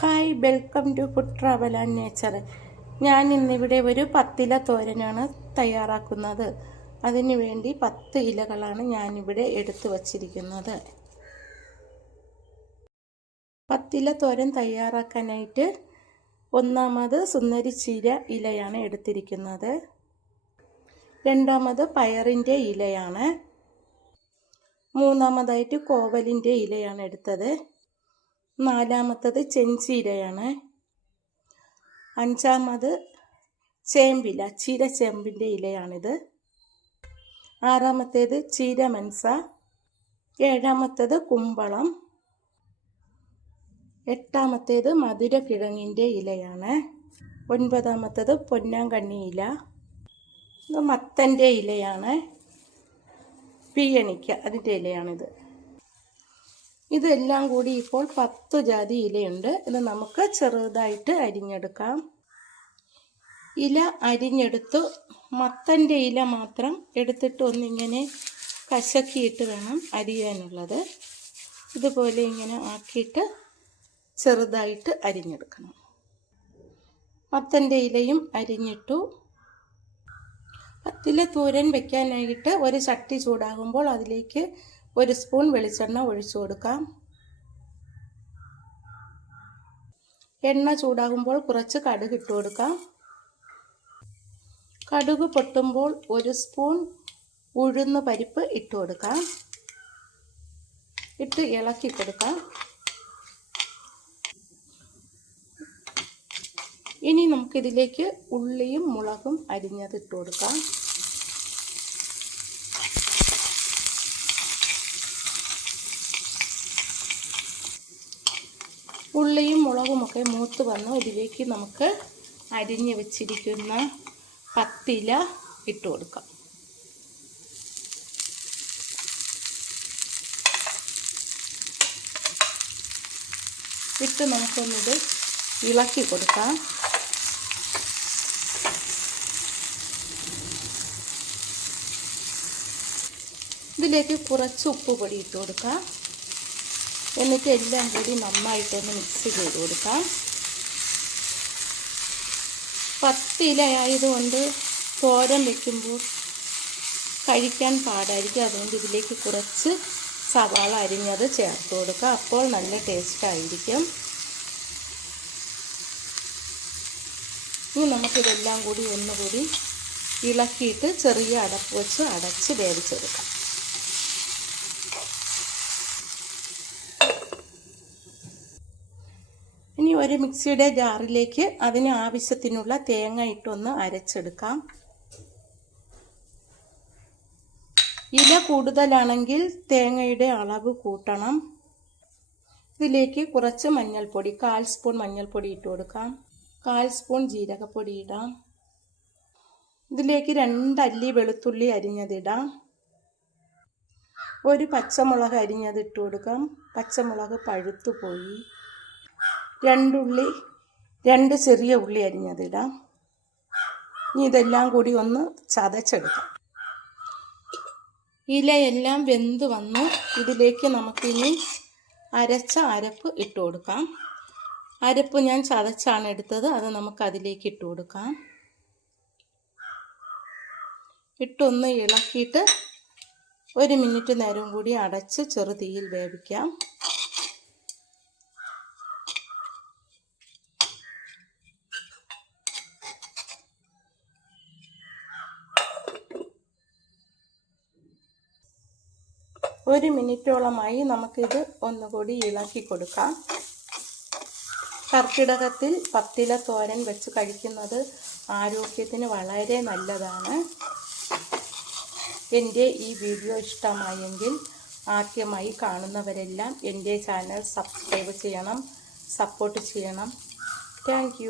Hi welcome to food travel and nature. ഞാൻ ഇന്നിവിടെ ഒരു പത്തില തോരനാണ് തയ്യാറാക്കുന്നത്. അതിനു വേണ്ടി പത്ത് ഇലകളാണ് ഞാനിവിടെ എടുത്തു വച്ചിരിക്കുന്നത്. പത്തില തോരൻ തയ്യാറാക്കാനായിട്ട് ഒന്നാമത് സുന്ദരി ചീര ഇലയാണ് എടുത്തിരിക്കുന്നത്. രണ്ടാമത് പയറിന്റെ ഇലയാണ്. മൂന്നാമതായിട്ട് കോവലിന്റെ ഇലയാണ് എടുത്തത്. നാലാമത്തത് ചെഞ്ചീരയാണ്. അഞ്ചാമത് ചേമ്പില ചീര ചേമ്പിന്റെ ഇലയാണിത്. ആറാമത്തേത് ചീരമൻസ. ഏഴാമത്തേത് കുമ്പളം. എട്ടാമത്തേത് മധുരക്കിഴങ്ങിന്റെ ഇലയാണ്. ഒൻപതാമത്തത് പൊന്നാങ്കണ്ണി ഇല. ഇത് മത്തന്റെ ഇലയാണ്. പീയണിക്ക അതിന്റെ ഇലയാണിത്. ഇതെല്ലാം കൂടി ഇപ്പോൾ പത്ത് ജാതി ഇലയുണ്ട്. ഇത് നമുക്ക് ചെറുതായിട്ട് അരിഞ്ഞെടുക്കാം. ഇല അരിഞ്ഞെടുത്തു. മത്തന്റെ ഇല മാത്രം എടുത്തിട്ട് ഒന്നിങ്ങനെ കശക്കിയിട്ട് വേണം അരിയാനുള്ളത്. ഇതുപോലെ ഇങ്ങനെ ആക്കിയിട്ട് ചെറുതായിട്ട് അരിഞ്ഞെടുക്കണം. മത്തന്റെ ഇലയും അരിഞ്ഞിട്ടു. പത്തിലെ തോരൻ വെക്കാനായിട്ട് ഒരു ചട്ടി ചൂടാകുമ്പോൾ അതിലേക്ക് ഒരു സ്പൂൺ വെളിച്ചെണ്ണ ഒഴിച്ചു കൊടുക്കാം. എണ്ണ ചൂടാകുമ്പോൾ കുറച്ച് കടുക് ഇട്ട് കൊടുക്കാം. കടുക് പൊട്ടുമ്പോൾ ഒരു സ്പൂൺ ഉഴുന്ന് പരിപ്പ് ഇട്ട് കൊടുക്കാം. ഇട്ട് ഇളക്കി കൊടുക്കാം. ഇനി നമുക്കിതിലേക്ക് ഉള്ളിയും മുളകും അരിഞ്ഞത് ഇട്ട് കൊടുക്കാം. ഉള്ളിയും മുളകുമൊക്കെ മൂത്ത് വന്ന് ഇതിലേക്ക് നമുക്ക് അരിഞ്ഞ് വെച്ചിരിക്കുന്ന പത്തില ഇട്ട് കൊടുക്കാം. ഇട്ട് നമുക്കൊന്നിത് ഇളക്കി കൊടുക്കാം. ഇതിലേക്ക് കുറച്ച് ഉപ്പ് പൊടി ഇട്ട് കൊടുക്കാം. എന്നിട്ട് എല്ലാം കൂടി നന്നായിട്ടൊന്ന് മിക്സ് ചെയ്ത് കൊടുക്കാം. പത്തില ആയതുകൊണ്ട് തോരൻ വെക്കുമ്പോൾ കഴിക്കാൻ പാടായിരിക്കും. അതുകൊണ്ട് ഇതിലേക്ക് കുറച്ച് സവാള അരിഞ്ഞത് ചേർത്ത് കൊടുക്കുക അപ്പോൾ നല്ല ടേസ്റ്റ് ആയിരിക്കും. ഇനി നമുക്കിതെല്ലാം കൂടി ഒന്നുകൂടി ഇളക്കിയിട്ട് ചെറിയ അടപ്പ് വെച്ച് അടച്ച് വേവിച്ചെടുക്കാം ഇനി ഒരു മിക്സിയുടെ ജാറിലേക്ക് അതിന് ആവശ്യത്തിനുള്ള തേങ്ങ ഇട്ടൊന്ന് അരച്ചെടുക്കാം. ഇല കൂടുതലാണെങ്കിൽ തേങ്ങയുടെ അളവ് കൂട്ടണം. ഇതിലേക്ക് കുറച്ച് മഞ്ഞൾപ്പൊടി കാൽ സ്പൂൺ മഞ്ഞൾപ്പൊടി ഇട്ട് കൊടുക്കാം. കാൽ സ്പൂൺ ജീരകപ്പൊടി ഇടാം. ഇതിലേക്ക് രണ്ടല്ലി വെളുത്തുള്ളി അരിഞ്ഞതിടാം ഒരു പച്ചമുളക് അരിഞ്ഞത് ഇട്ട് കൊടുക്കാം. പച്ചമുളക് പഴുത്തു പോയി രണ്ടുള്ളി രണ്ട് ചെറിയ ഉള്ളി അരിഞ്ഞതിടാം. ഇനി ഇതെല്ലാം കൂടി ഒന്ന് ചതച്ചെടുക്കാം. ഇലയെല്ലാം വെന്ത് വന്നു ഇതിലേക്ക് നമുക്കിനി അരച്ച അരപ്പ് ഇട്ട് കൊടുക്കാം. അരപ്പ് ഞാൻ ചതച്ചാണ് എടുത്തത് അത് നമുക്ക് അതിലേക്ക് ഇട്ട് കൊടുക്കാം. ഇട്ടൊന്ന് ഇളക്കിയിട്ട് ഒരു മിനിറ്റ് നേരം കൂടി അടച്ച് ചെറുതീയിൽ വേവിക്കാം. ഒരു മിനിറ്റോളമായി നമുക്കിത് ഒന്നുകൂടി ഇളക്കി കൊടുക്കാം. കർക്കിടകത്തിൽ പത്തില തോരൻ വെച്ച് കഴിക്കുന്നത് ആരോഗ്യത്തിന് വളരെ നല്ലതാണ്. എന്റെ ഈ വീഡിയോ ഇഷ്ടമായെങ്കിൽ ആദ്യമായി കാണുന്നവരെല്ലാം എന്റെ ചാനൽ സബ്സ്ക്രൈബ് ചെയ്യണം സപ്പോർട്ട് ചെയ്യണം. താങ്ക്